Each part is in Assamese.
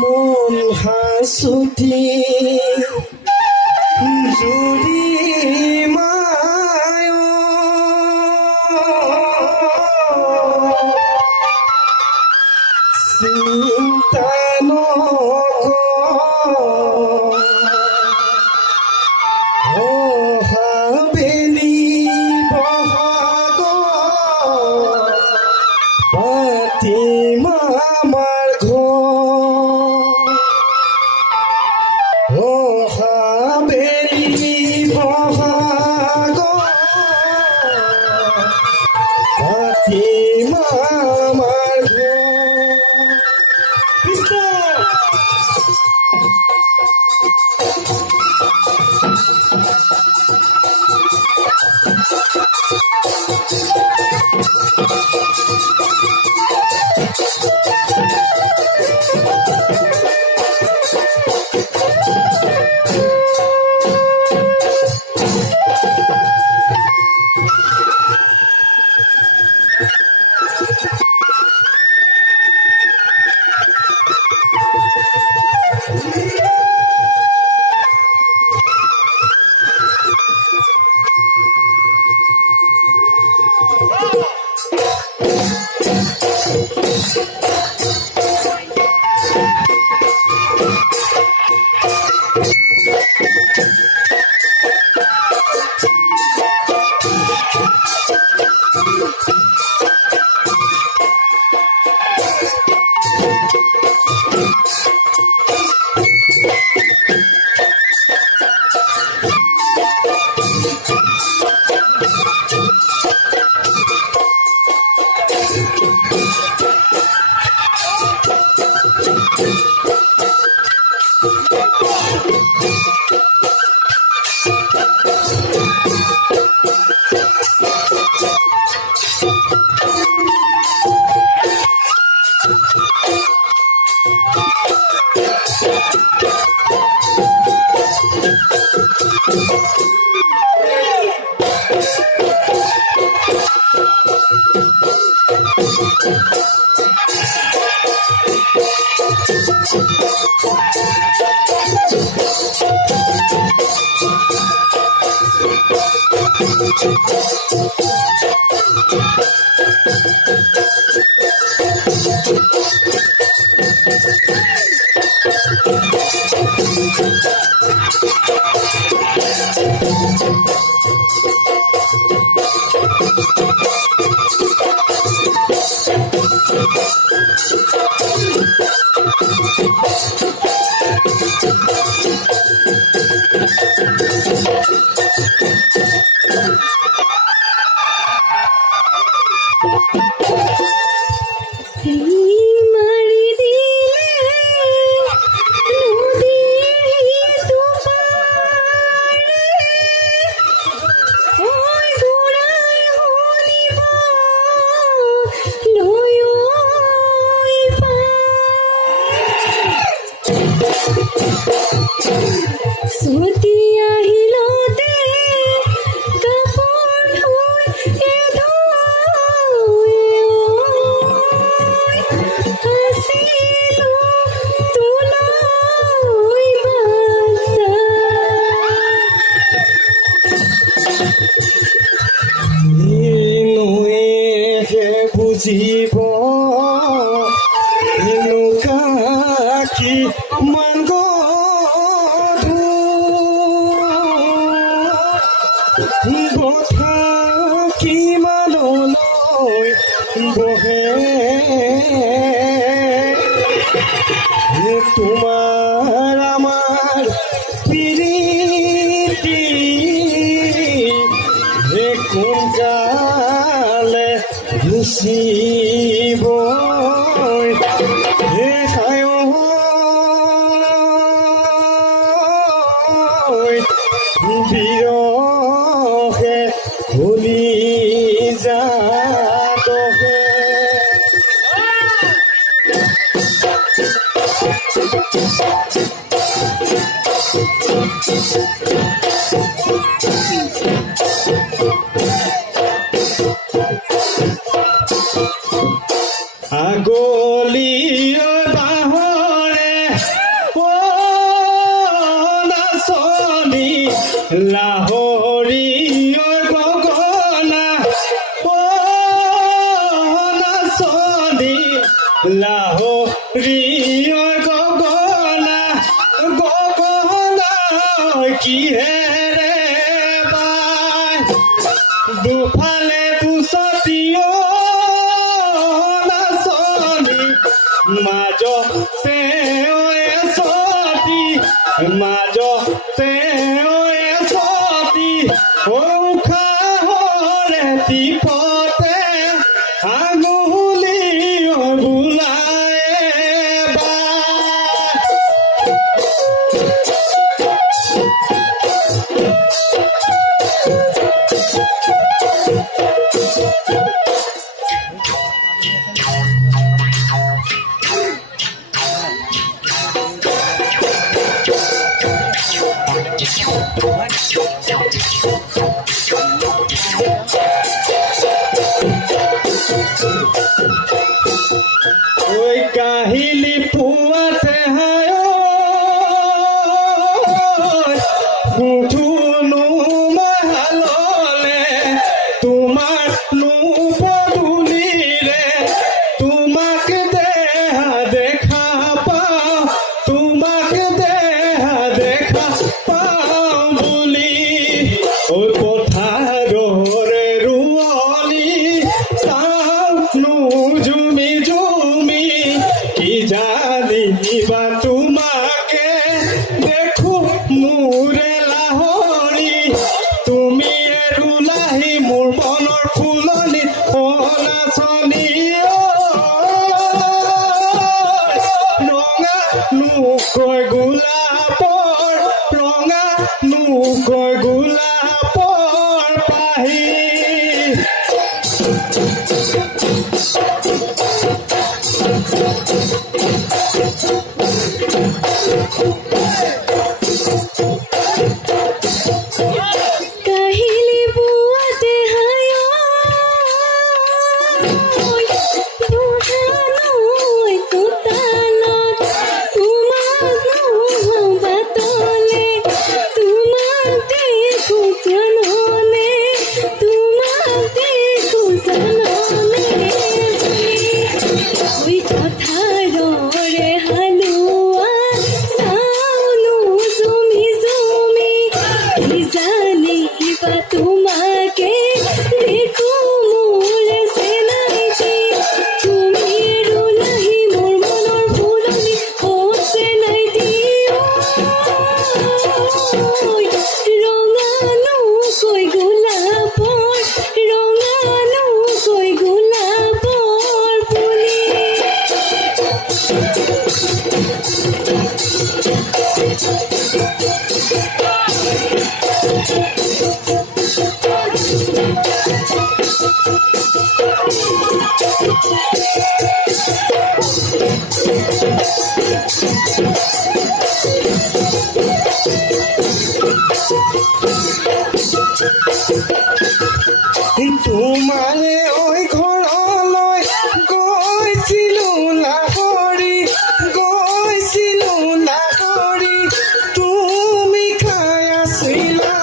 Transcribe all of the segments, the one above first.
মন হাসুতি জুৰি মায় চিন্তা অহাবেলি বহাগ পাতিম আমাৰ ঘৰ অহাবেলি বহাগ পাতিম আমাৰ ঘৰ কৃষ্ণ জীব এনেকুৱা কি মান কথা কিমানলৈ বহে তোমাৰ আমাৰ প্ৰীতি কোনকালে গুচিব বিৰহে ভুলি যাতহে আগলিয় বাহৰে নাচনী লাহৰীয় গগনা নাচনী লাহৰীয় গগনা গগনা কিহেৰে বাই দুফালে দুচতীয় মাজতে এচতি মাজতে এচতি উশাহৰে টিপতে আঙুলি বোলাই ঐ কাহিলি পুৱাতে হায় উঠুনো মহাললে তোমাৰ পদূলিৰে তোমাক দেহা দেখা পাওঁ তোমাক দেহা দেখা পাওঁ বুলি ঐ পথাৰৰে ৰোৱনী চাওঁনো জুমি জুমি কি জানিবা তোমাকে দেখো মোৰে লাহৰী তুমি ৰুলাহি মোৰ মনৰ ফুলনি নাচনী ৰঙা নুকৈ গোলাপৰ ৰঙা নুকৈ গোলাপৰ পাহি কাহিলি বুৱাতে হায় বুঢ়ালৈ চোতালত তোমাক বাটলে তোমাক দেখো জাননে তোমাক দেখো জাননে ঐ পথাৰৰে হালোৱা চাওনো জুমি জুমি কি জানিবা তোমাকে দেখো মোৰে চেনাইটি তুমি ৰুলাহি মোৰ মনৰ ফুলনি চেনাইটি ৰঙানুকৈ গোলাপৰ ৰঙানুকৈ গোলাপৰ পুলি তোমাৰে ঐ ঘৰলৈ গৈছিলো লাহৰী তুমি খাই আছিলা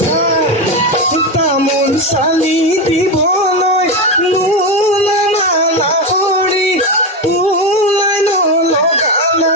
ভাত তামোল চালি দিবলৈ নোলালা লাহৰী ওলাই নলগালা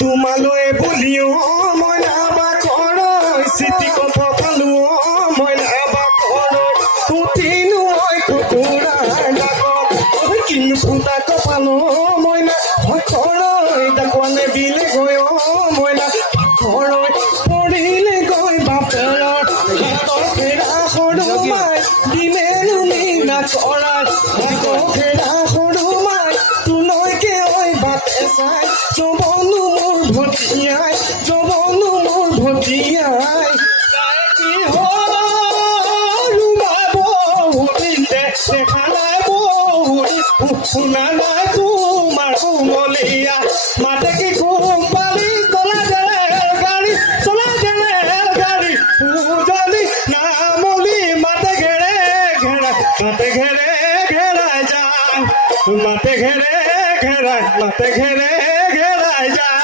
তোমালৈ বুলিও মই নাবাকৰ চিঠি কথা পালো মই নাবাকৰ উঠিলো মই কুকুৰাৰ ডাকত কিন্তু ফুটা কপালো মই নাবাকৰ ডাকোৱানে দিলে গৈ মই নাবাকৰ পৰিলে গৈ বাপেৰৰ হাতৰ ফেৰা সৰু মাই দিলেনো নাকৰাই হাতৰ ফেৰা সৰু মাই তোলৈকে ঐ বাটে চাই জবনো মোৰ ভটিয়াই জবনো মোৰ ভটিয়াই কি হ'ল বহুদিন দেখা নাই বহুদিন শুনা নাই তোমাৰ কোমলীয়া মাতে কি কোম্পানী চলা জেনেৰেল গাড়ী চলা জেনেৰেল গাড়ী উজলি নামলি মাতে ঘেৰে ঘেৰাই যায় মাতে ঘেৰে ঘেৰাই যায়